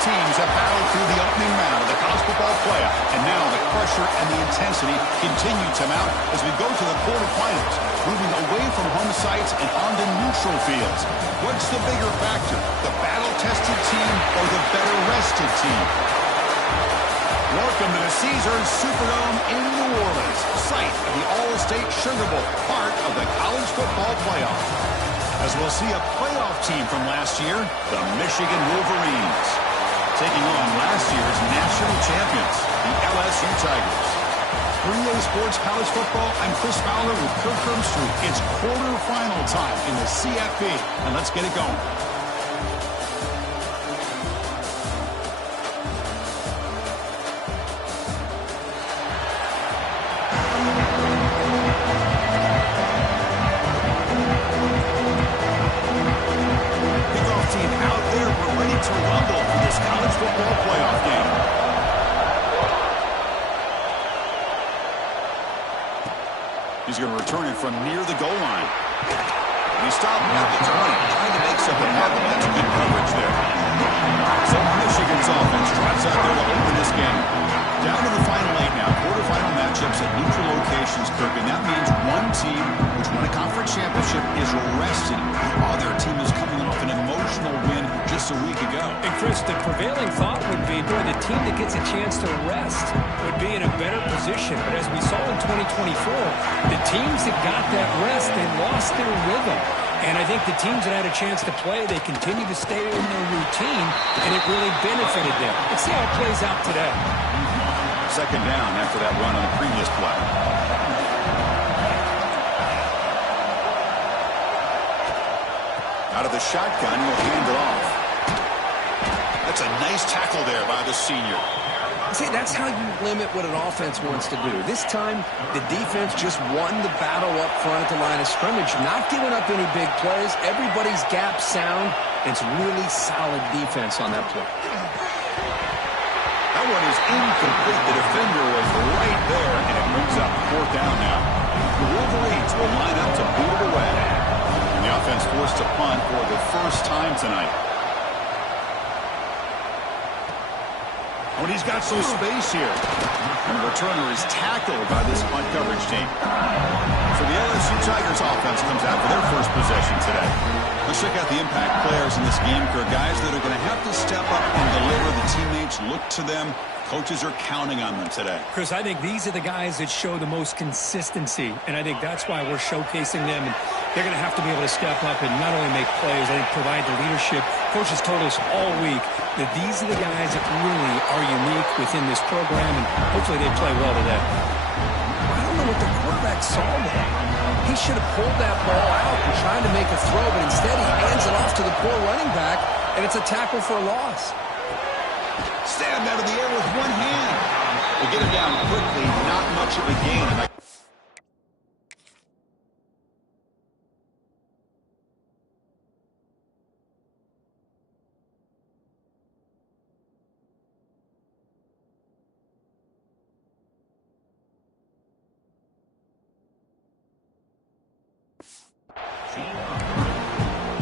teams have battled through the opening round of the college football playoff, and now the pressure and the intensity continue to mount as we go to the quarterfinals, moving away from home sites and onto neutral fields. What's the bigger factor, the battle-tested team or the better-rested team? Welcome to the Caesars Superdome in New Orleans, site of the All-State Sugar Bowl, part of the college football playoff. As we'll see a playoff team from last year, the Michigan Wolverines, taking on last year's national champions, the LSU Tigers. 3A Sports College Football, I'm Chris Fowler with Kirk Herbstreit. It's quarterfinal time in the CFP, and let's get it going. He's going to return it from near the goal line. He stopped at the 20, trying to make something happen. That's good coverage there. So Michigan's offense drives out there to open this game. Down to the final 8 now. Quarterfinal matchups at neutral locations, Kirk. And that means one team which won a conference championship is resting. The other team is coming off an emotional win just a week ago. And Chris, the prevailing thought would be, boy, the team that gets a chance to rest would be in a better position. But as we saw in 2024, the teams that got that rest, they lost their rhythm. And I think the teams that had a chance to play, they continue to stay in their routine, and it really benefited them. Let's see how it plays out today. Second down after that run on the previous play. Out of the shotgun, he'll hand it off. That's a nice tackle there by the senior. See, that's how you limit what an offense wants to do. This time, the defense just won the battle up front at the line of scrimmage, not giving up any big plays. Everybody's gap sound. It's really solid defense on that play. That one is incomplete. The defender was right there, and it brings up 4th down now. The Wolverines will line up to boot it away. And the offense forced to punt for the first time tonight. When he's got some space here. And the returner is tackled by this punt coverage team. So the LSU Tigers offense comes out for their first possession today. Let's check out the impact players in this game, guys that are going to have to step up and deliver. The teammates look to them. Coaches are counting on them today. Chris, I think these are the guys that show the most consistency, and I think that's why we're showcasing them. And they're going to have to be able to step up and not only make plays, I think provide the leadership. Coaches told us all week that these are the guys that really are unique within this program, and hopefully they play well today. I don't know what the quarterback saw there. He should have pulled that ball out and tried to make a throw, but instead he hands it off to the poor running back, and it's a tackle for a loss. Stand out of the air with one hand. They get him down quickly, not much of a gain.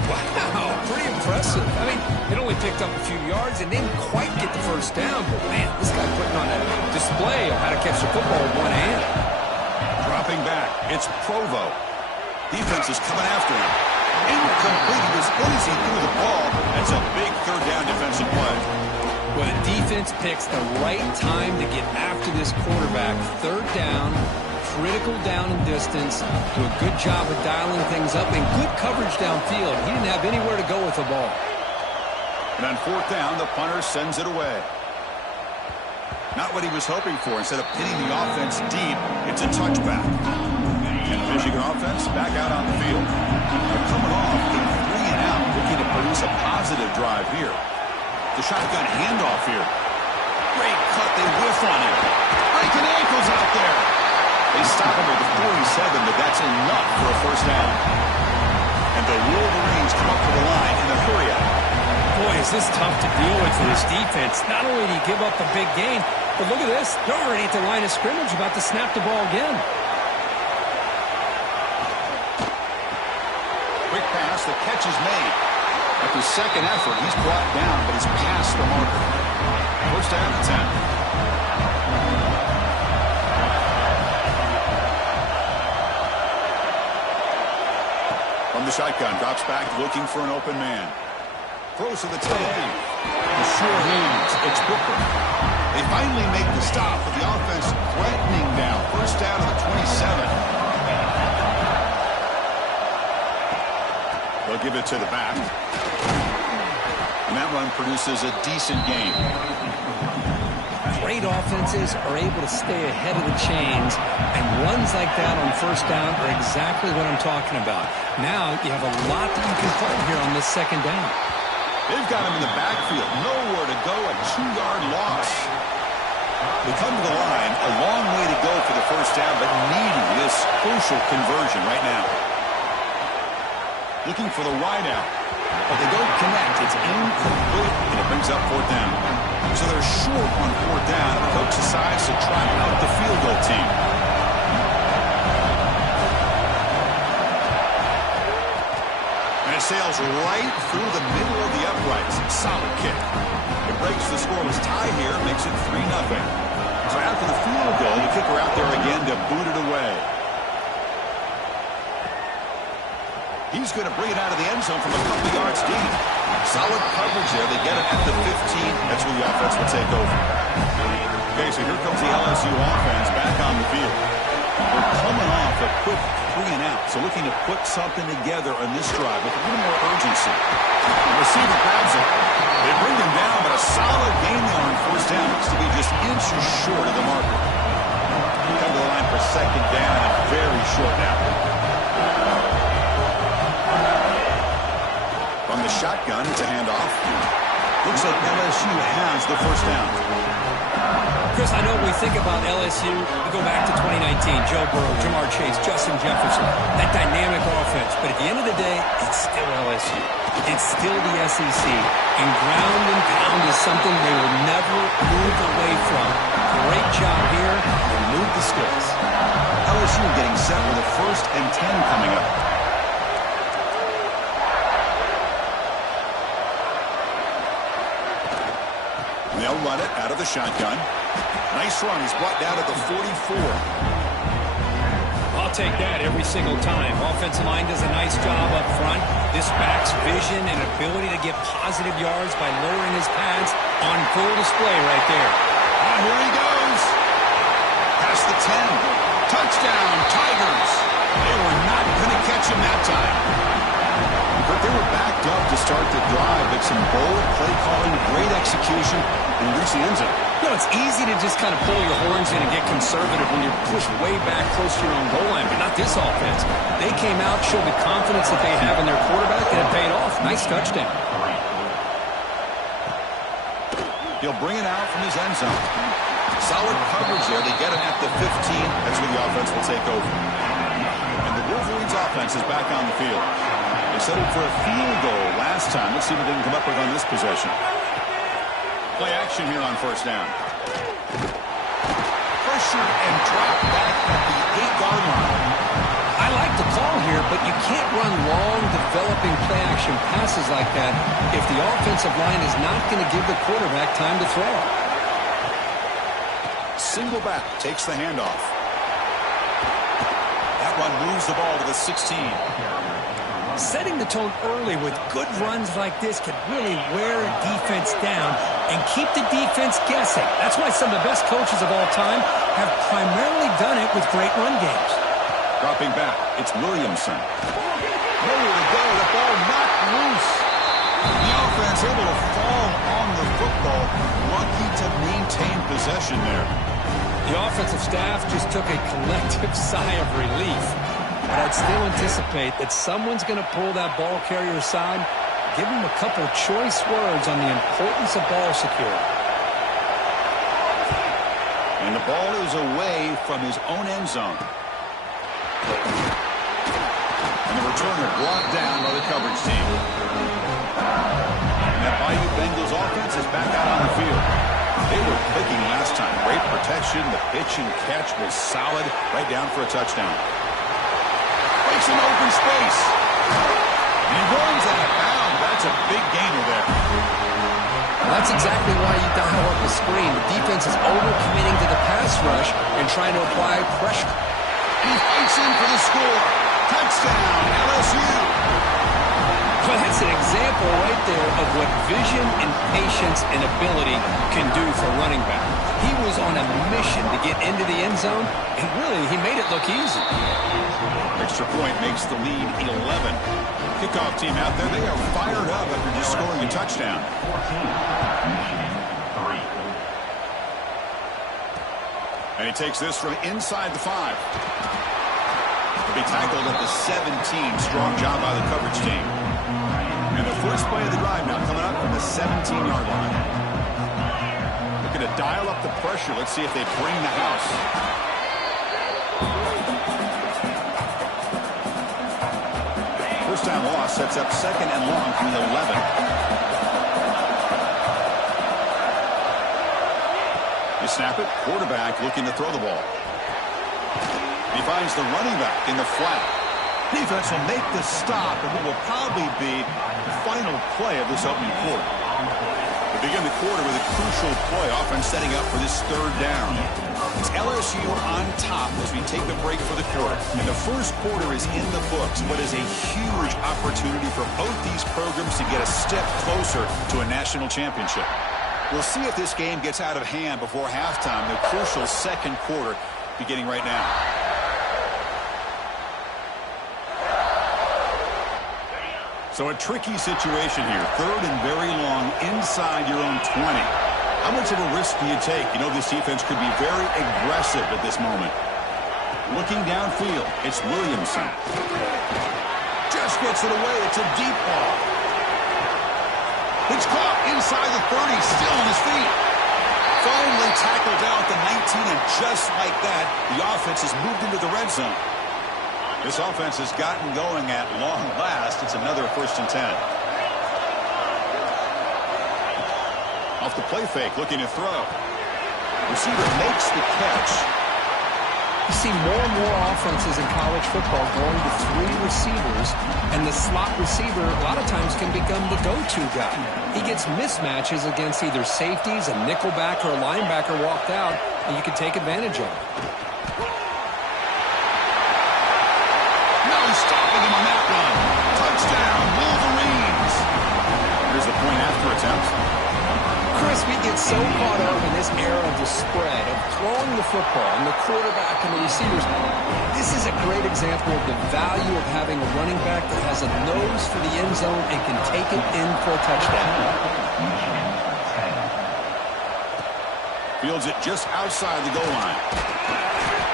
Wow, pretty impressive. I mean, it only picked up a few yards and didn't quite get the first down, but man, this guy putting on a display of how to catch the football with one hand. Dropping back, it's Provo. Defense is coming after him. Incomplete. He was easy through the ball. That's a big 3rd down defensive play. Well, the defense picks the right time to get after this quarterback. 3rd down. Critical down and distance, do a good job of dialing things up, and good coverage downfield. He didn't have anywhere to go with the ball. And on 4th down, the punter sends it away. Not what he was hoping for. Instead of pinning the offense deep, it's a touchback. And the Michigan offense back out on the field. They're coming off a 3-and-out, looking to produce a positive drive here. The shotgun handoff here. Great cut, they whiff on him. Breaking ankles out there. They stop him at the 47, but that's enough for a 1st down. And the Wolverines come up to the line in the hurry-up. Boy, is this tough to deal with for this defense. Not only do you give up a big gain, but look at this. They're already at the line of scrimmage about to snap the ball again. Quick pass, the catch is made. After second effort, he's brought down, but he's past the marker. First down and 10. From the shotgun, drops back looking for an open man. Throws to the 10. The sure hands. It's Brooklyn. They finally make the stop with the offense threatening now. First down to the 27. They'll give it to the back. And that run produces a decent gain. Great offenses are able to stay ahead of the chains, and runs like that on first down are exactly what I'm talking about. Now you have a lot that you can play here on this second down. They've got him in the backfield. Nowhere to go. A 2-yard loss. They come to the line. A long way to go for the first down, but needing this crucial conversion right now. Looking for the wide out. But they don't connect. It's incomplete, and it brings up fourth down. So they're short on fourth down, and the coach decides to try out the field goal team. And it sails right through the middle of the uprights. Solid kick. It breaks the scoreless tie here, makes it 3-0. So after the field goal, the kicker out there again to boot it away. He's going to bring it out of the end zone from a couple yards deep. Solid coverage there. They get it at the 15. That's where the offense will take over. Okay, so here comes the LSU offense back on the field. They're coming off a quick 3-and-out, so looking to put something together on this drive with a little more urgency. The receiver grabs it. They bring him down, but a solid gain there on first down. Looks to be just inches short of the marker. Come to the line for second down and very short now. From the shotgun, it's a handoff. Looks like LSU has the first down. Chris, I know when we think about LSU, we go back to 2019, Joe Burrow, Jamar Chase, Justin Jefferson, that dynamic offense. But at the end of the day, it's still LSU. It's still the SEC. And ground and pound is something they will never move away from. Great job here. They move the sticks. LSU getting set with a 1st and 10 coming up. They'll run it out of the shotgun. Nice run. He's brought down to the 44. I'll take that every single time. Offensive line does a nice job up front. This back's vision and ability to get positive yards by lowering his pads on full display right there. And here he goes. Past the 10. Touchdown, Tigers. They were not going to catch him that time. But they were backed up to start the drive, but some bold play calling, great execution, and reach the end zone. You know, it's easy to just kind of pull your horns in and get conservative when you're pushed way back close to your own goal line, but not this offense. They came out, showed the confidence that they have in their quarterback, and it paid off. Nice touchdown. He'll bring it out from his end zone. Solid coverage there. They get it at the 15. That's where the offense will take over. And the Wolverines offense is back on the field. They settled for a field goal last time. Let's see what they can come up with on this possession. Play action here on first down. Pressure and drop back at the 8-yard line. I like the call here, but you can't run long, developing play-action passes like that if the offensive line is not going to give the quarterback time to throw. Single back takes the handoff. That one moves the ball to the 16. Setting the tone early with good runs like this can really wear a defense down and keep the defense guessing. That's why some of the best coaches of all time have primarily done it with great run games. Dropping back, it's Williamson. Nowhere to go, the ball knocked loose. The offense able to fall on the football, lucky to maintain possession there. The offensive staff just took a collective sigh of relief. But I'd still anticipate that someone's going to pull that ball carrier aside, give him a couple choice words on the importance of ball security. And the ball is away from his own end zone. And the returner brought down by the coverage team. And that Bayou Bengals offense is back out on the field. They were clicking last time. Great protection. The pitch and catch was solid. Right down for a touchdown. Makes an open space. And he runs out of bounds back That's a big gainer there. Well, that's exactly why you dial up the screen. The defense is overcommitting to the pass rush and trying to apply pressure. He fights in for the score. Touchdown, LSU. Well, that's an example right there of what vision and patience and ability can do for running back. He was on a mission to get into the end zone, and really, he made it look easy. Extra point makes the lead 11. Kickoff team out there, they are fired up after just scoring a touchdown. And he takes this from inside the 5. He'll be tackled at the 17. Strong job by the coverage team. And the first play of the drive now coming up from the 17-yard line. Looking to dial up the pressure. Let's see if they bring the house. First down loss sets up second and long from the 11. You snap it, quarterback looking to throw the ball. He finds the running back in the flat. Defense will make the stop, and it will probably be the final play of this opening quarter. We begin the quarter with a crucial play, offense setting up for this third down. It's LSU on top as we take the break for the quarter. And the first quarter is in the books, but is a huge opportunity for both these programs to get a step closer to a national championship. We'll see if this game gets out of hand before halftime, the crucial second quarter beginning right now. So a tricky situation here. Third and very long inside your own 20. How much of a risk do you take? You know this defense could be very aggressive at this moment. Looking downfield, it's Williamson. Just gets it away. It's a deep ball. It's caught inside the 30, still on his feet. Finally tackled down at the 19, and just like that, the offense has moved into the red zone. This offense has gotten going at long last. It's another first and 10. Off the play fake, looking to throw. Receiver makes the catch. You see more and more offenses in college football going to 3 receivers, and the slot receiver a lot of times can become the go-to guy. He gets mismatches against either safeties, a nickelback, or a linebacker walked out, and you can take advantage of it. No stopping him on that run. Touchdown, Wolverines. Here's the point after attempt. Chris, we get so caught up in this era of the spread, of throwing the football, and the quarterback and the receivers. This is a great example of the value of having a running back that has a nose for the end zone and can take it in for a touchdown. Fields it just outside the goal line.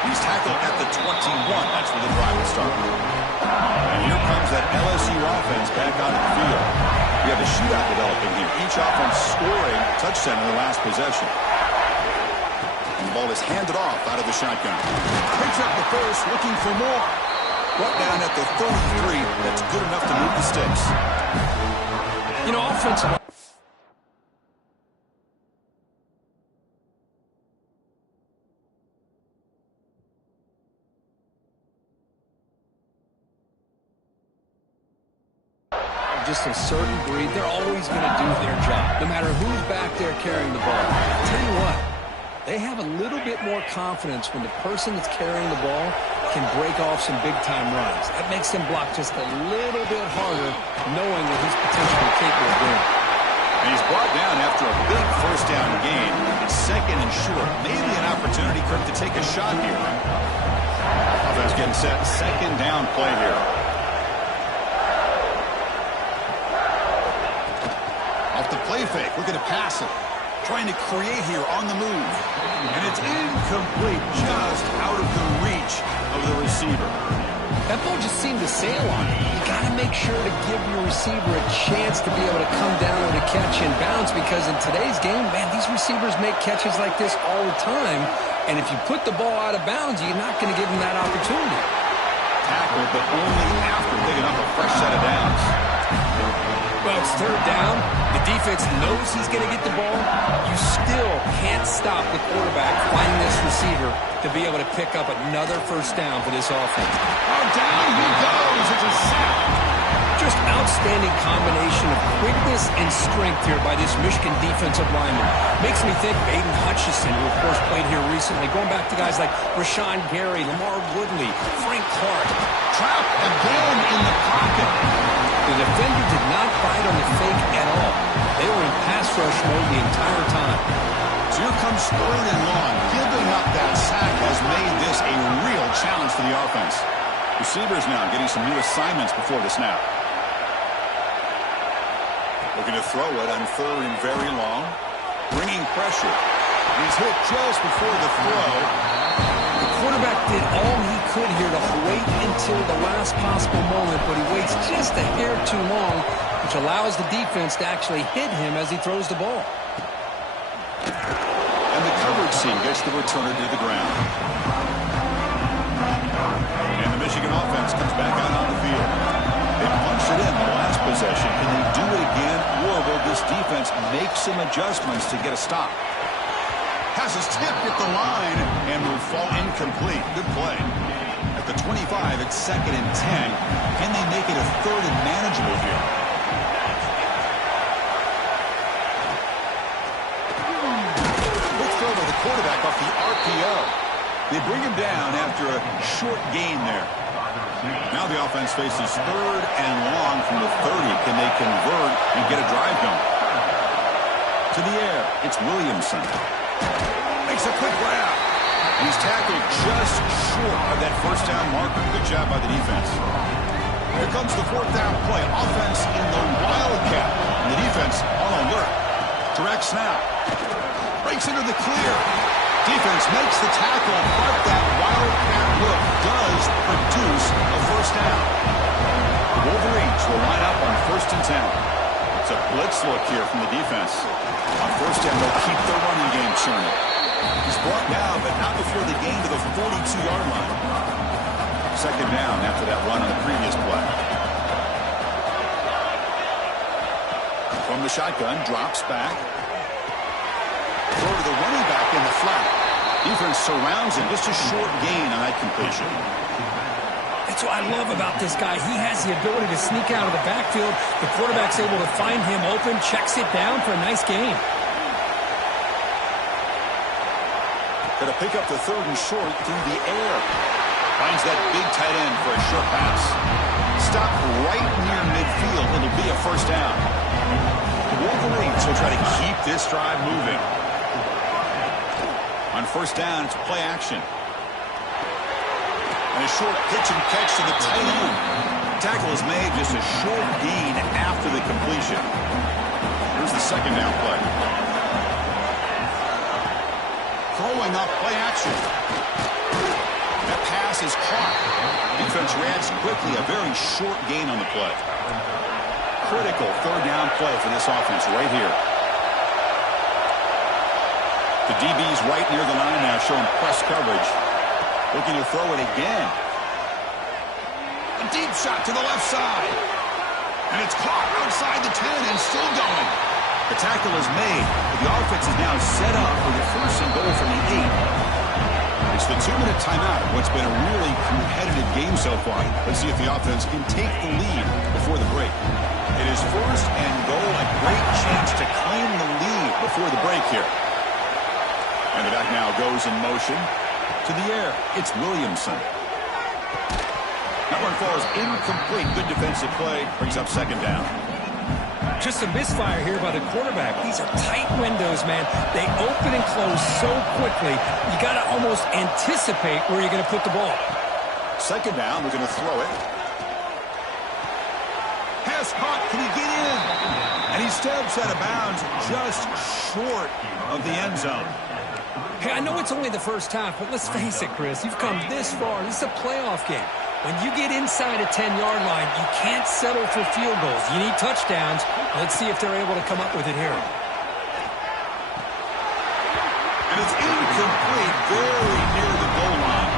He's tackled at the 21. That's where the drive will start. And here comes that LSU offense back onto the field. We have a shootout developing here. Each offense scoring a touchdown in the last possession. And the ball is handed off out of the shotgun. Picks up the first, looking for more. Brought down at the 33. That's good enough to move the sticks. You know, offensive... just a certain breed. They're always going to do their job, no matter who's back there carrying the ball. I'll tell you what, they have a little bit more confidence when the person that's carrying the ball can break off some big-time runs. That makes them block just a little bit harder, knowing that he's potentially capable of doing it. And he's brought down after a big first down gain. It's second and short. Maybe an opportunity for him to take a shot here. Offense getting set. Second down play here. Off the play fake, looking to pass it. Trying to create here on the move. And it's incomplete, just out of the reach of the receiver. That ball just seemed to sail on it. You got to make sure to give your receiver a chance to be able to come down with a catch and bounce, because in today's game, man, these receivers make catches like this all the time. And if you put the ball out of bounds, you're not going to give them that opportunity. Tackled, but only after picking up a fresh set of downs. Well, it's third down. The defense knows he's going to get the ball. You still can't stop the quarterback finding this receiver to be able to pick up another first down for this offense. Oh, down he goes. It's a sack. Just outstanding combination of quickness and strength here by this Michigan defensive lineman. Makes me think of Aiden Hutchinson, who of course played here recently, going back to guys like Rashawn Gary, Lamar Woodley, Frank Clark. Trapped again in the pocket. The defender did not bite on the fake at all. They were in pass rush mode the entire time. So here comes 3rd and long. Giving up that sack has made this a real challenge for the offense. Receivers now getting some new assignments before the snap. Looking to throw it on 3rd and very long. Bringing pressure. He's hit just before the throw. The quarterback did all he could here to wait until the last possible moment, but he waits just a hair too long, which allows the defense to actually hit him as he throws the ball. And the coverage team gets the returner to the ground. And the Michigan offense comes back out on the field. They punched it in the last possession. Can they do it again, or will this defense make some adjustments to get a stop? Has his tip at the line and will fall incomplete. Good play. At the 25, it's 2nd and 10. Can they make it a 3rd and manageable here? Quick throw by the quarterback off the RPO. They bring him down after a short gain there. Now the offense faces 3rd and long from the 30. Can they convert and get a drive going? To the air, it's Williamson. Makes a quick grab. And he's tackled just short of that 1st down marker. Good job by the defense. Here comes the 4th down play. Offense in the Wildcat. And the defense on alert. Direct snap. Breaks into the clear. Defense makes the tackle, but that Wildcat look does produce a 1st down. The Wolverines will line up on 1st and 10. It's a blitz look here from the defense. On 1st down, they'll keep their running game churning. He's brought down, but not before the gain to the 42-yard line. 2nd down after that run on the previous play. From the shotgun, drops back. Throw to the running back in the flat. Defense surrounds him. Just a short gain on that completion. That's what I love about this guy. He has the ability to sneak out of the backfield. The quarterback's able to find him open, checks it down for a nice gain. Going to pick up the 3rd and short through the air. Finds that big tight end for a short pass. Stop right near midfield. It'll be a 1st down. The Wolverines will try to keep this drive moving. On 1st down, it's play action. And a short pitch and catch to the tight end. Tackle is made, just a short gain after the completion. Here's the 2nd down play. Throwing up play action. That pass is caught. Defense reacts quickly. A very short gain on the play. Critical 3rd down play for this offense right here. The DB's right near the line now, showing press coverage. Looking to throw it again. A deep shot to the left side. And it's caught outside the 10 and still going. The tackle is made, but the offense is now set up for the 1st and goal from the 8. It's the 2-minute timeout of what's been a really competitive game so far. Let's see if the offense can take the lead before the break. It is 1st and goal, a great chance to claim the lead before the break here. And the back now goes in motion to the air. It's Williamson. That one falls incomplete. Good defensive play. Brings up 2nd down. Just a misfire here by the quarterback. These are tight windows, man. They open and close so quickly. You got to almost anticipate where you're going to put the ball. 2nd down. We're going to throw it. Pass caught. Can he get in? And he steps out of bounds just short of the end zone. Hey, I know it's only the 1st half, but let's face it, Chris. You've come this far. This is a playoff game. When you get inside a 10-yard line, you can't settle for field goals. You need touchdowns. Let's see if they're able to come up with it here. And it's incomplete, very near the goal line.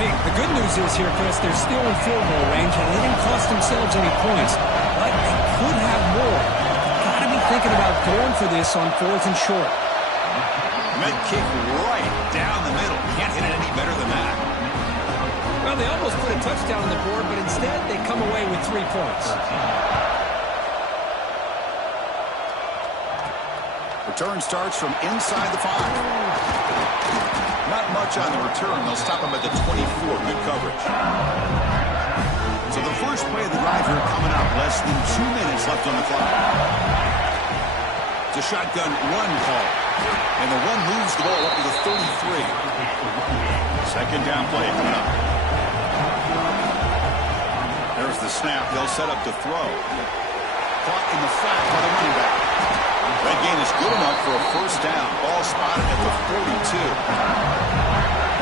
Hey, the good news is here, Chris, they're still in field goal range, and they didn't cost themselves any points. But they could have more. Got to be thinking about going for this on 4th and short. That kick right down the middle. Can't hit it any better than that. Well, Well, they almost put a touchdown on the board, but instead they come away with 3 points. Return starts from inside the 5. Not much on the return. They'll stop him at the 24. Good coverage. So the first play of the drive here coming up. Less than 2 minutes left on the clock. It's a shotgun run call. And the run moves the ball up to the 33. Second down play coming up. There's the snap. They'll set up to throw. Caught in the flat by the running back. That gain is good enough for a first down. Ball spotted at the 42.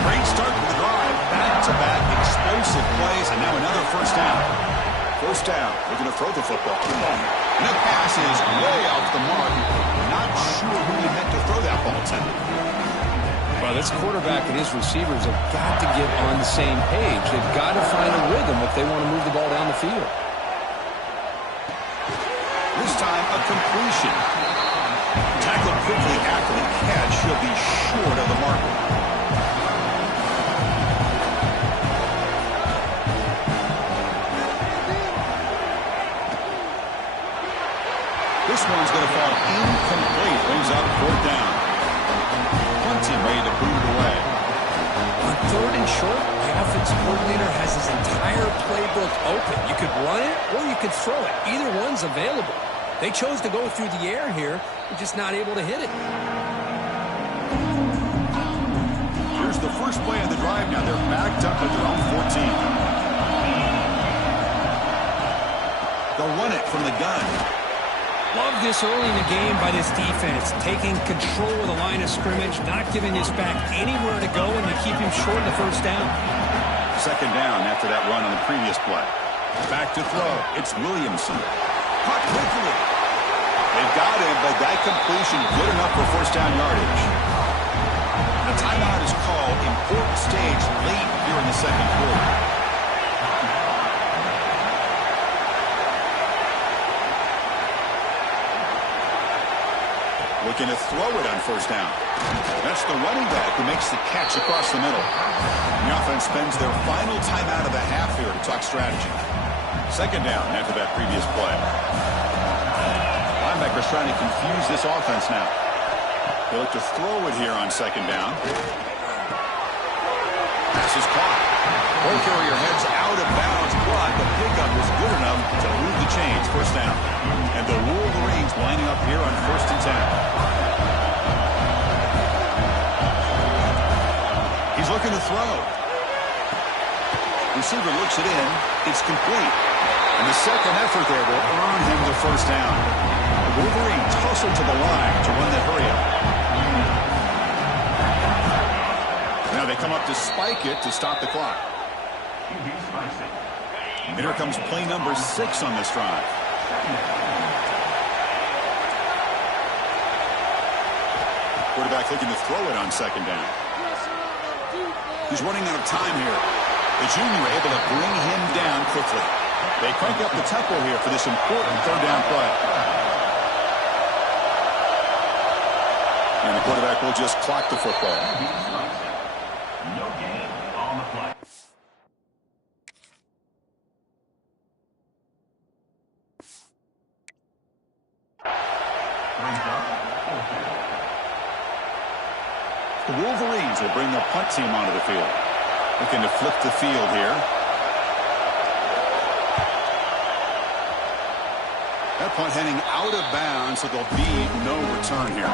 Great start to the drive. Back-to-back explosive plays, and now another first down. First down. Looking to throw the football. And that pass is way off the mark. Not sure who he meant to throw that ball to. Well, this quarterback and his receivers have got to get on the same page. They've got to find a rhythm if they want to move the ball down the field. This time, a completion. Tackled quickly after the catch. He'll be short of the marker. This one's going to fall incomplete. Brings up 4th down. Punting ready to boot it away. On 3rd and short, the offensive coordinator has his entire playbook open. You could run it or you could throw it. Either one's available. They chose to go through the air here. They're just not able to hit it. Here's the first play of the drive now. They're backed up at their own 14. They'll run it from the gun. Love this early in the game by this defense. Taking control of the line of scrimmage, not giving this back anywhere to go, and you keep him short of the first down. Second down after that run on the previous play. Back to throw. It's Williamson. Caught quickly. They've got him, but that completion good enough for first down yardage. The timeout is called. Important stage late here in the second quarter. Looking to throw it on first down. That's the running back who makes the catch across the middle. The offense spends their final timeout of the half here to talk strategy. Second down after that previous play. Linebackers trying to confuse this offense now. They look to throw it here on second down. Pass is caught. Ball carrier heads out of bounds, but the pickup was good enough to move the chains. First down. And the Wolverines lining up here on 1st and 10. He's looking to throw. Receiver looks it in. It's complete. And the second effort there will earn him the first down. The Wolverines tussle to the line to run the hurry-up. Now they come up to spike it to stop the clock. And here comes play number 6 on this drive. Quarterback looking to throw it on second down. He's running out of time here. The junior able to bring him down quickly. They crank up the tempo here for this important third down play. And the quarterback will just clock the football. No gain on the play. The Wolverines will bring the punt team onto the field. Looking to flip the field here. That punt heading out of bounds, so there'll be no return here.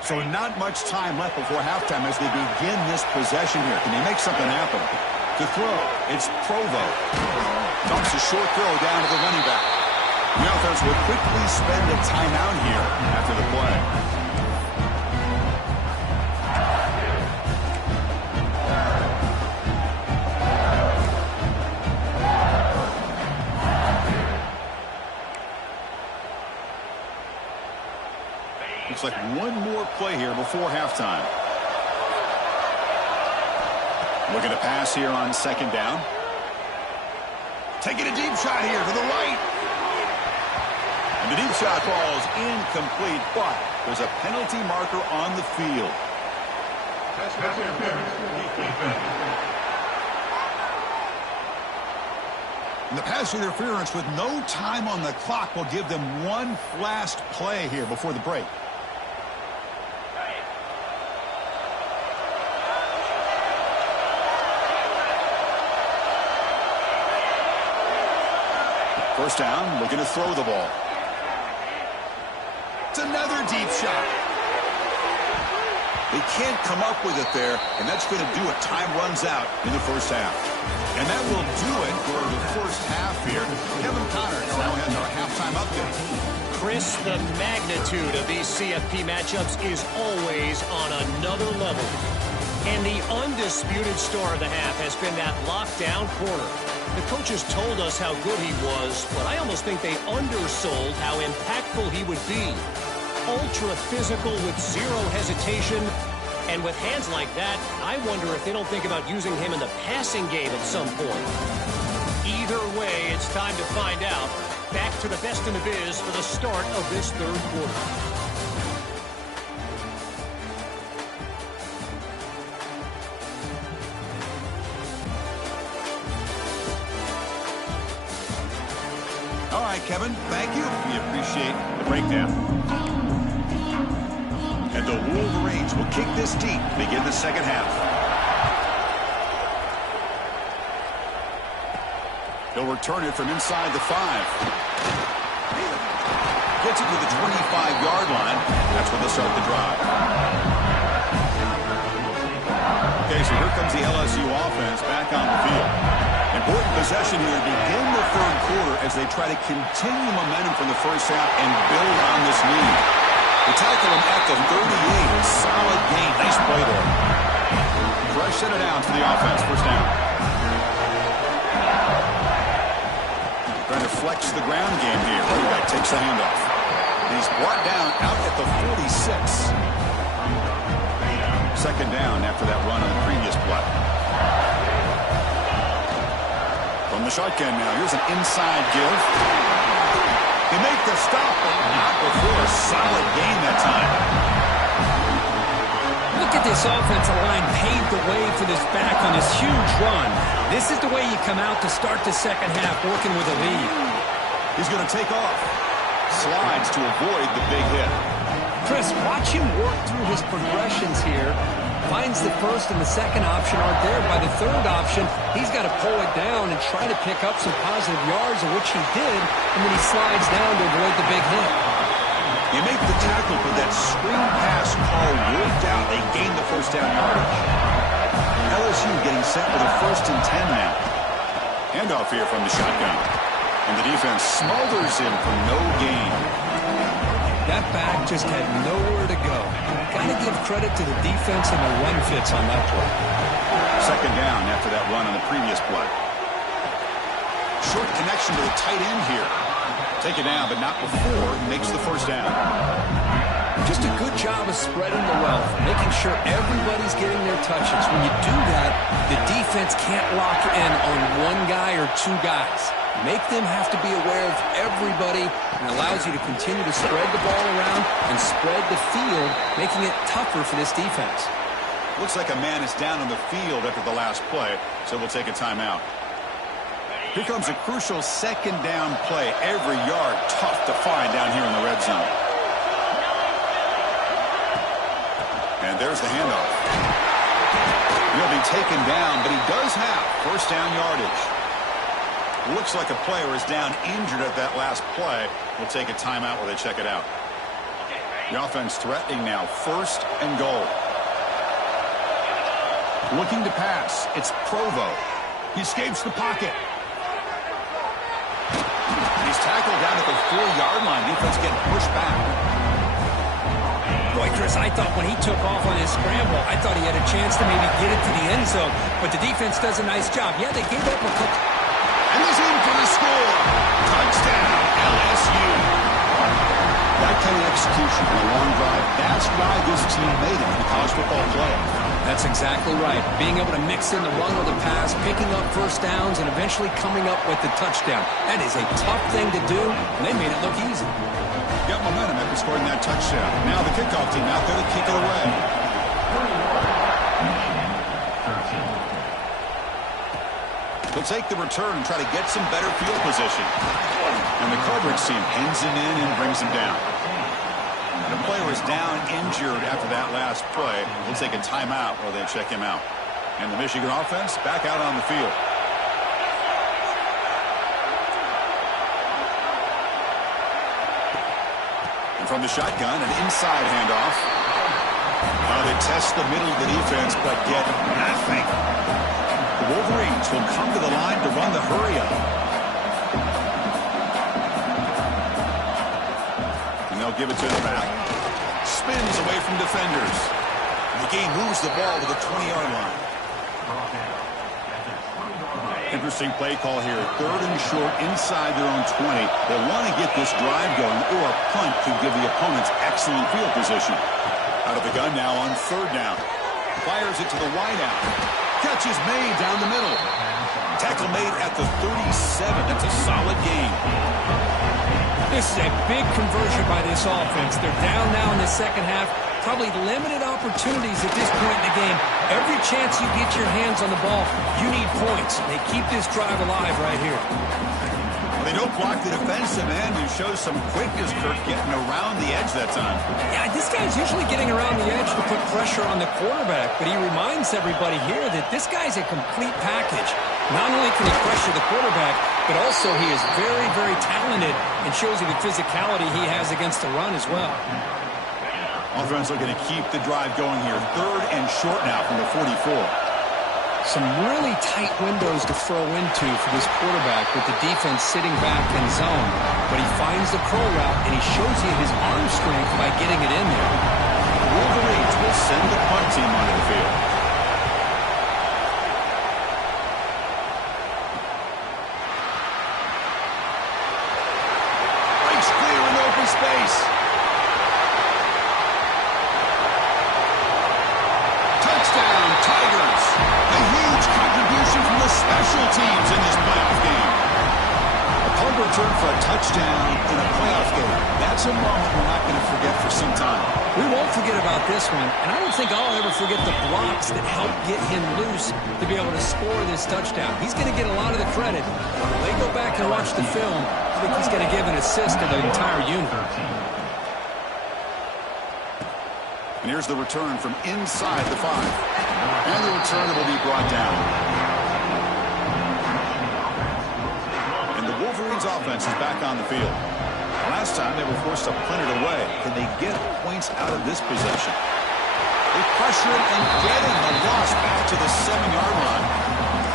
So not much time left before halftime as they begin this possession here. Can they make something happen? To throw, it's Provo. Dumps a short throw down to the running back. The offense will quickly spend a timeout here after the play. Looks like one more play here before halftime. Looking to pass here on second down. Taking a deep shot here to the right. And the deep shot falls incomplete, but there's a penalty marker on the field. And the pass interference with no time on the clock will give them one last play here before the break. First down, looking to throw the ball. It's another deep shot. They can't come up with it there, and that's going to do it. Time runs out in the first half. And that will do it for the first half here. Kevin Connors now has our halftime update. Chris, the magnitude of these CFP matchups is always on another level. And the undisputed star of the half has been that lockdown corner. The coaches told us how good he was, but I almost think they undersold how impactful he would be. Ultra physical with zero hesitation. And with hands like that, I wonder if they don't think about using him in the passing game at some point. Either way, it's time to find out. Back to the best in the biz for the start of this third quarter. All right, Kevin, thank you. We appreciate the breakdown. And the Wolverines will kick this deep to begin the second half. They'll return it from inside the 5. Gets it to the 25-yard line. That's when they'll start the drive. Okay, so here comes the LSU offense back on the field. Important possession here to begin the third quarter as they try to continue momentum from the first half and build on this lead. They tackle him at the 38. Solid gain. Nice play there. Rush set it down for the offense. First down. Trying to flex the ground game here. Running back takes the handoff. He's brought down out at the 46. Second down after that run on the previous play. From the shotgun now. Here's an inside give. They make the stop, but not before a solid gain that time. Look at this offensive line paved the way for this back on this huge run. This is the way you come out to start the second half working with a lead. He's going to take off. Slides to avoid the big hit. Chris, watch him work through his progressions here. Finds the first and the second option aren't there. By the third option, he's got to pull it down and try to pick up some positive yards, of which he did, and then he slides down to avoid the big hit. You make the tackle, but that screen pass call worked out. They gained the first down yardage. LSU getting set with a 1st and 10 now. Handoff here from the shotgun. And the defense smothers him for no gain. That back just had nowhere to go. Got to give credit to the defense and the run fits on that play. Second down after that run on the previous play. Short connection to the tight end here. Take it down, but not before he makes the first down. Just a good job of spreading the wealth, making sure everybody's getting their touches. When you do that, the defense can't lock in on one guy or two guys. Make them have to be aware of everybody, and allows you to continue to spread the ball around and spread the field, making it tougher for this defense. Looks like a man is down on the field after the last play, so we'll take a timeout. Here comes a crucial second down play. Every yard tough to find down here in the red zone. And there's the handoff. He'll be taken down, but he does have first down yardage. Looks like a player is down injured at that last play. We'll take a timeout while they check it out. The offense threatening now. 1st and goal. Looking to pass. It's Provo. He escapes the pocket. He's tackled down at the 4-yard line. Defense getting pushed back. Boy, Chris, I thought when he took off on his scramble, I thought he had a chance to maybe get it to the end zone. But the defense does a nice job. Yeah, they gave up a couple. And he's in for the score. Touchdown, LSU. That kind of execution on a long drive, that's why this team made it in the college football playoff. That's exactly right. Being able to mix in the run or the pass, picking up first downs, and eventually coming up with the touchdown. That is a tough thing to do, and they made it look easy. Got momentum after scoring that touchdown. Now the kickoff team out there to kick it away. They'll take the return and try to get some better field position. And the coverage team pins him in and brings him down. The player is down injured after that last play. We'll take a timeout while they check him out. And the Michigan offense back out on the field. And from the shotgun, an inside handoff. They test the middle of the defense, but get nothing. The Wolverines will come to the line to run the hurry-up. And they'll give it to the back. Spins away from defenders. The game moves the ball to the 20-yard line. Interesting play call here. 3rd and short inside their own 20. They want to get this drive going, or a punt could give the opponents excellent field position. Out of the gun now on 3rd down. Fires it to the wideout. Catch is made down the middle. Tackle made at the 37. That's a solid gain. This is a big conversion by this offense. They're down now in the second half. Probably limited opportunities at this point in the game. Every chance you get your hands on the ball, you need points. They keep this drive alive right here. They don't block the defensive end, who shows some quickness, Kirk, getting around the edge that time. Yeah, this guy's usually getting around the edge to put pressure on the quarterback, but he reminds everybody here that this guy's a complete package. Not only can he pressure the quarterback, but also he is very, very talented and shows you the physicality he has against the run as well. Offense looking to keep the drive going here. 3rd and short now from the 44. Some really tight windows to throw into for this quarterback with the defense sitting back in zone. But he finds the curl route, and he shows you his arm strength by getting it in there. The Wolverines will send the punt team onto the field. Breaks clear in open space. Touchdown, Tigers. A huge contribution from the special teams in this playoff game. A punt return for a touchdown in a playoff game. That's a moment we're not going to forget for some time. We won't forget about this one, and I don't think I'll ever forget the blocks that helped get him loose to be able to score this touchdown. He's going to get a lot of the credit. When they go back and watch the film, I think he's going to give an assist to the entire unit. And here's the return from inside the 5. And the return will be brought down. And the Wolverines offense is back on the field. Last time they were forced to punt it away. Can they get points out of this possession? They pressure it and getting the loss back to the 7-yard line.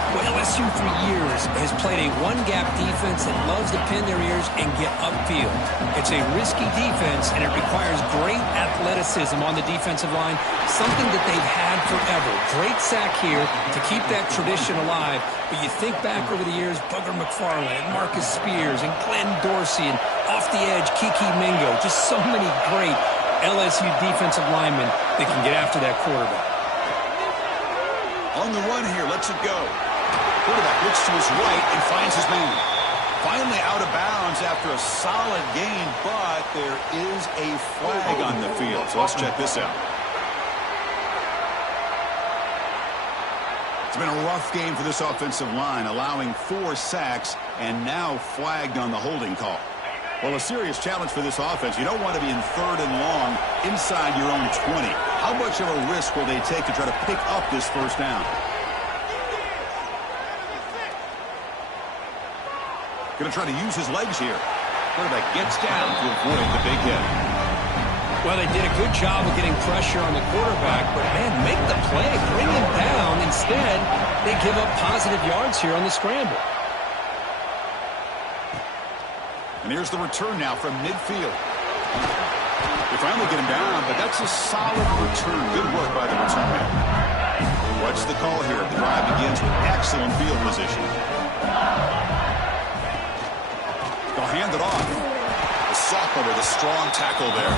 Well, LSU for years has played a one-gap defense that loves to pin their ears and get upfield. It's a risky defense, and it requires great athleticism on the defensive line, something that they've had forever. Great sack here to keep that tradition alive. But you think back over the years, Booger McFarland and Marcus Spears and Glenn Dorsey and off the edge, Kiki Mingo. Just so many great LSU defensive linemen that can get after that quarterback. On the run here, lets it go. Quarterback looks to his right and finds his man. Finally out of bounds after a solid gain, but there is a flag on the field. So let's check this out. It's been a rough game for this offensive line, allowing 4 sacks and now flagged on the holding call. Well, a serious challenge for this offense. You don't want to be in 3rd and long inside your own 20. How much of a risk will they take to try to pick up this first down? Going to try to use his legs here. Quarterback gets down to avoid the big hit. Well, they did a good job of getting pressure on the quarterback, but, man, make the play, bring him down. Instead, they give up positive yards here on the scramble. And here's the return now from midfield. They finally get him down, but that's a solid return. Good work by the return man. Watch the call here. The drive begins with excellent field position. They'll hand it off. The sophomore with a strong tackle there.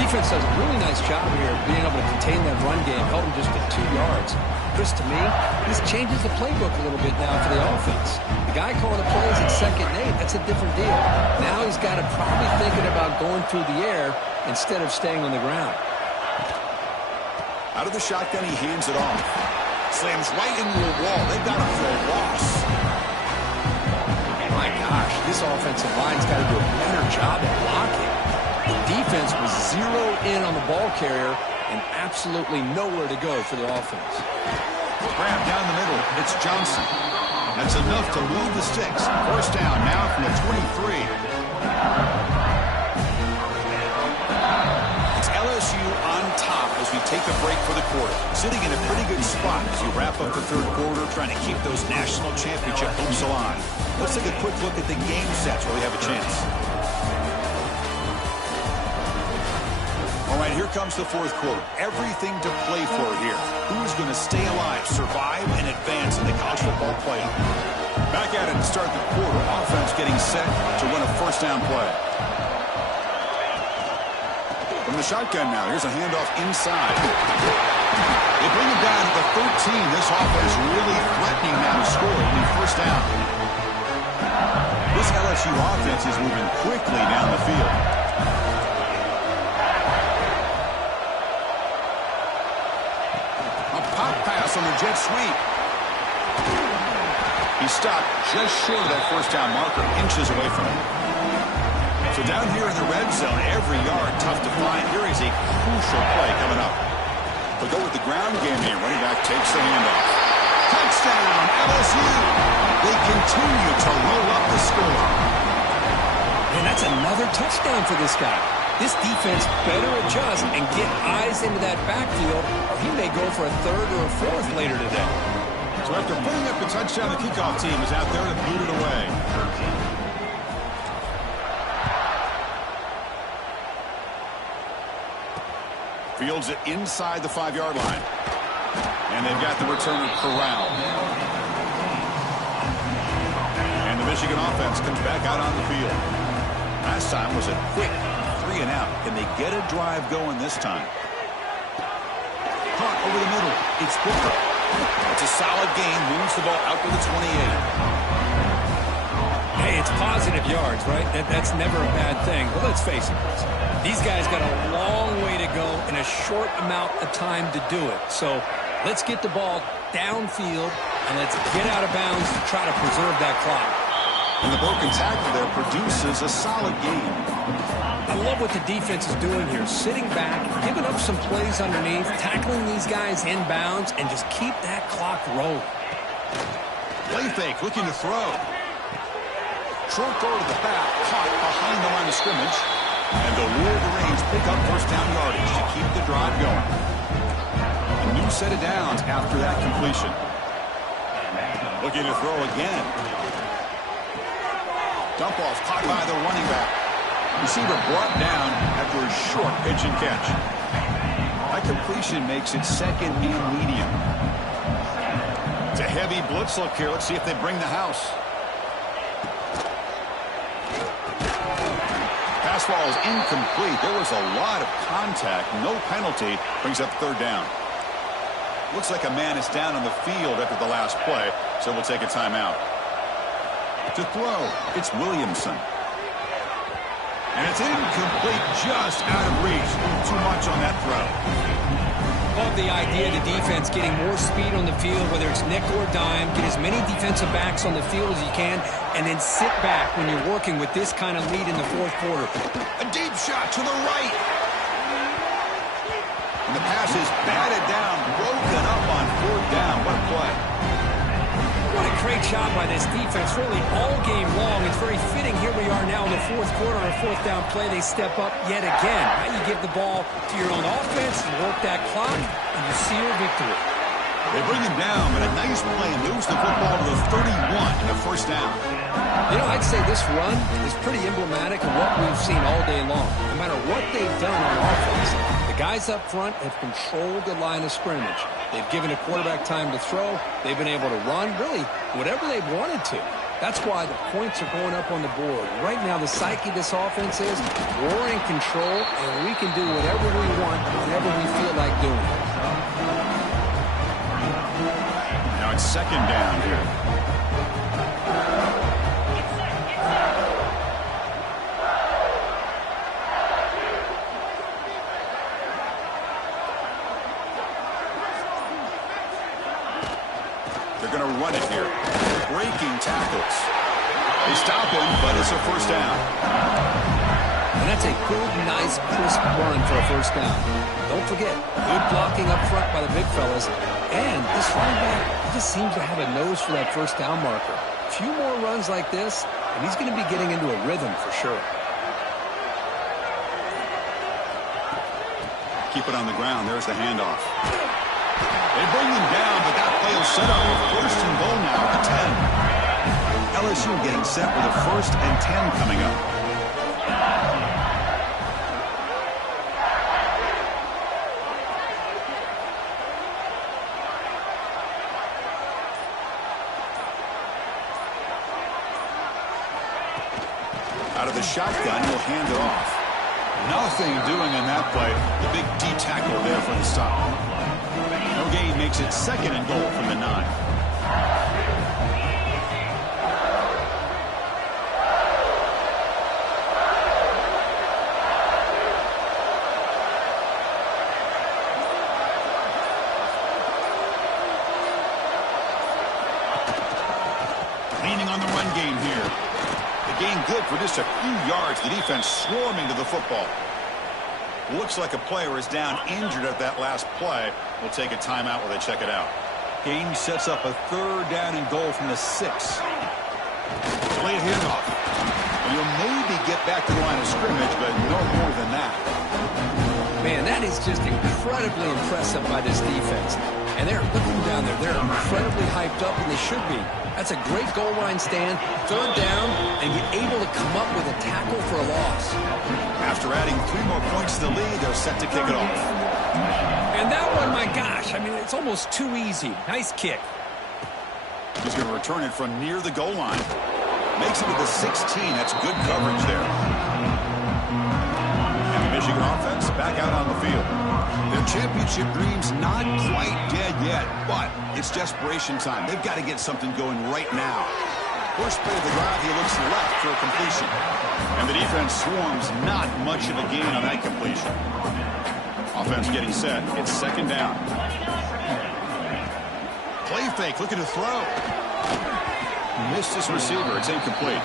Defense does a really nice job here of being able to contain that run game, held him just at 2 yards. Chris, to me, this changes the playbook a little bit now for the offense. The guy calling the plays at 2nd and 8, that's a different deal. Now he's got to probably thinking about going through the air instead of staying on the ground. Out of the shotgun, he hands it off. Slams right into a wall. They've got him for a loss. My gosh, this offensive line's got to do a better job at blocking. The defense was zeroed in on the ball carrier and absolutely nowhere to go for the offense. Grab down the middle. It's Johnson. That's enough to move the sticks. First down now from the 23. It's LSU on top as we take a break for the quarter. Sitting in a pretty good spot as you wrap up the 3rd quarter, trying to keep those national championship hopes alive. Let's take a quick look at the game sets where we have a chance. All right, here comes the 4th quarter. Everything to play for here. Who's going to stay alive, survive, and advance in the college football playoff? Back at it to start the quarter. Offense getting set to run a first down play. From the shotgun now, here's a handoff inside. They bring him down to the 13. This offense really threatening now to score on the first down. This LSU offense is moving quickly down the field. On the jet sweep. He stopped just short of that first down marker, inches away from it. So down here in the red zone, every yard tough to find. Here is a crucial play coming up. They'll go with the ground game here. Running back takes the handoff. Touchdown, LSU. They continue to roll up the score. And that's another touchdown for this guy. This defense better adjust and get eyes into that backfield, or he may go for a 3rd or a 4th later today. So after putting up the touchdown, the kickoff team is out there to boot it away. Fields it inside the 5-yard line. And they've got the returner corralled. And the Michigan offense comes back out on the field. Last time was a quick 3 and out. Can they get a drive going this time? Caught over the middle. It's Booker. It's a solid gain. Moves the ball out to the 28. Hey, it's positive yards, right? That's never a bad thing. Well, let's face it. These guys got a long way to go in a short amount of time to do it. So let's get the ball downfield and let's get out of bounds to try to preserve that clock. And the broken tackle there produces a solid gain. I love what the defense is doing here. Sitting back, giving up some plays underneath, tackling these guys inbounds, and just keep that clock rolling. Play fake, looking to throw. Short throw to the back, caught behind the line of scrimmage. And the Wolverines pick up first down yardage to keep the drive going. A new set of downs after that completion. Looking to throw again. Dump off caught by the running back. Receiver brought down after a short pitch and catch. That completion makes it 2nd and medium. It's a heavy blitz look here. Let's see if they bring the house. Pass ball is incomplete. There was a lot of contact. No penalty. Brings up 3rd down. Looks like a man is down on the field after the last play, so we'll take a timeout. To throw, it's Williamson. And it's incomplete, just out of reach. Too much on that throw. Love the idea of the defense getting more speed on the field, whether it's nickel or dime. Get as many defensive backs on the field as you can, and then sit back when you're working with this kind of lead in the 4th quarter. A deep shot to the right. And the pass is batted down, broken up on 4th down. What a play. What a great job by this defense, really all game long. It's very fitting. Here we are now in the 4th quarter, a 4th down play. They step up yet again. Now you give the ball to your own offense, you work that clock, and you see your victory. They bring him down, but a nice play moves the football to the 31 and a first down. You know, I'd say this run is pretty emblematic of what we've seen all day long. No matter what they've done on offense, the guys up front have controlled the line of scrimmage. They've given a quarterback time to throw. They've been able to run, really, whatever they've wanted to. That's why the points are going up on the board. Right now, the psyche of this offense is we're in control, and we can do whatever we want whenever we feel like doing it. Now it's second down here. They're going to run it here. Breaking tackles. They stop him, but it's a first down. And that's a good, nice, crisp run for a first down. Don't forget, good blocking up front by the big fellas. And this running back just seems to have a nose for that first down marker. A few more runs like this, and he's going to be getting into a rhythm for sure. Keep it on the ground. There's the handoff. They bring him down, but that play will set up a first and goal now at 10. LSU getting set with a 1st and 10 coming up. Out of the shotgun, he'll hand it off. Nothing doing on that play. The big D tackle there for the stop. No gain makes it 2nd and goal from the 9. Leaning on the run game here. The gain good for just a few yards. The defense swarming to the football. Looks like a player is down injured at that last play. We'll take a timeout while they check it out. Game sets up a 3rd down and goal from the 6. Play a handoff. Well, you'll maybe get back to the line of scrimmage, but no more than that. Man, that is just incredibly impressive by this defense. And they're looking down there. They're incredibly hyped up, and they should be. That's a great goal line stand, 3rd down, and you're able to come up with a tackle for a loss. After adding 3 more points to the lead, they're set to kick it off. And that one, my gosh, I mean, it's almost too easy. Nice kick. He's going to return it from near the goal line. Makes it to the 16. That's good coverage there. And the Michigan offense back out on the field. Their championship dream's not quite dead yet, but it's desperation time. They've got to get something going right now. First play of the drive, he looks left for a completion. And the defense swarms, not much of a gain on that completion. Offense getting set. It's 2nd down. Play fake, looking to throw. Missed his receiver. It's incomplete.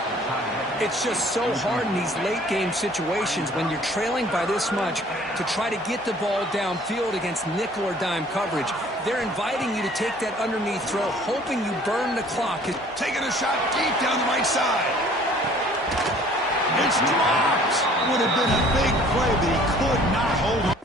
It's just so hard in these late-game situations when you're trailing by this much to try to get the ball downfield against nickel or dime coverage. They're inviting you to take that underneath throw, hoping you burn the clock. Taking a shot deep down the right side. It's dropped. Would have been a big play, but he could not hold on.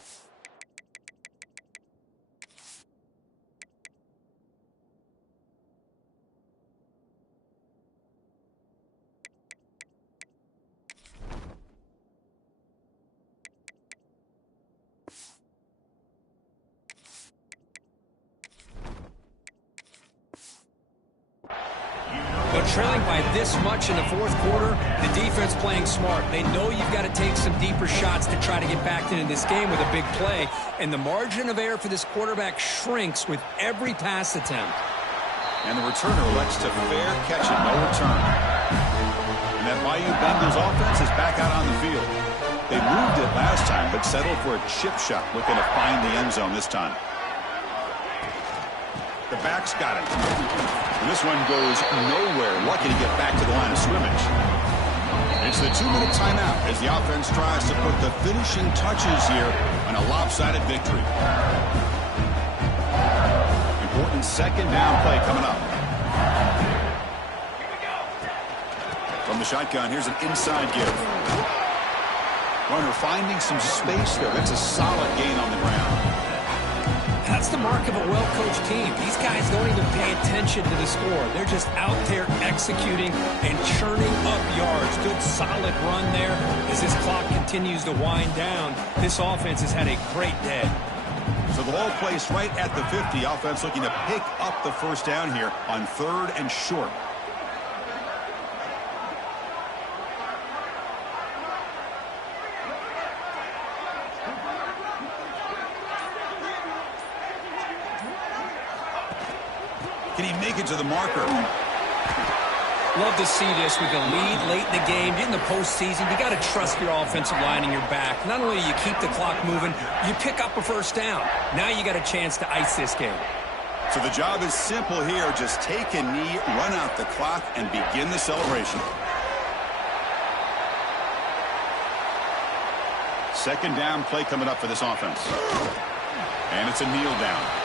But trailing by this much in the 4th quarter, the defense playing smart. They know you've got to take some deeper shots to try to get back into this game with a big play. And the margin of error for this quarterback shrinks with every pass attempt. And the returner elects to fair catch it, no return. And that Bayou Bengals offense is back out on the field. They moved it last time, but settled for a chip shot, looking to find the end zone this time. The back's got it. And this one goes nowhere. Lucky to get back to the line of scrimmage. It's the 2-minute timeout as the offense tries to put the finishing touches here on a lopsided victory. Important 2nd down play coming up. From the shotgun, here's an inside give. Runner finding some space there. That's a solid gain on the ground. That's the mark of a well-coached team. These guys don't even pay attention to the score. They're just out there executing and churning up yards. Good, solid run there. As this clock continues to wind down, this offense has had a great day. So the ball placed right at the 50. Offense looking to pick up the 1st down here on 3rd and short. Can he make it to the marker? Love to see this with the lead late in the game. In the postseason, you got to trust your offensive line in your back. Not only do you keep the clock moving, you pick up a first down. Now you got a chance to ice this game. So the job is simple here. Just take a knee, run out the clock, and begin the celebration. Second down play coming up for this offense. And it's a kneel down.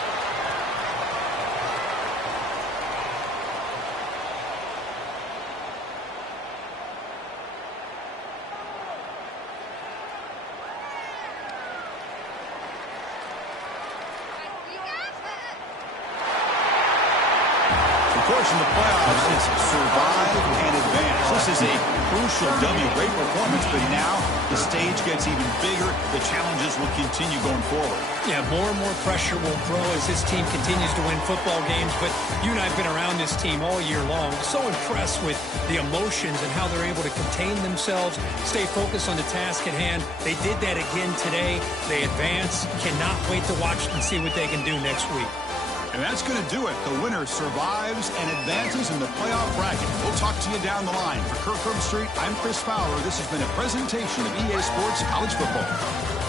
Of course, in the playoffs, it's survive and advance. This is a crucial W. Great performance, but now the stage gets even bigger. The challenges will continue going forward. Yeah, more and more pressure will grow as this team continues to win football games. But you and I have been around this team all year long. So impressed with the emotions and how they're able to contain themselves, stay focused on the task at hand. They did that again today. They advance. Cannot wait to watch and see what they can do next week. And that's going to do it. The winner survives and advances in the playoff bracket. We'll talk to you down the line. For Kirk Street, I'm Chris Fowler. This has been a presentation of EA Sports College Football.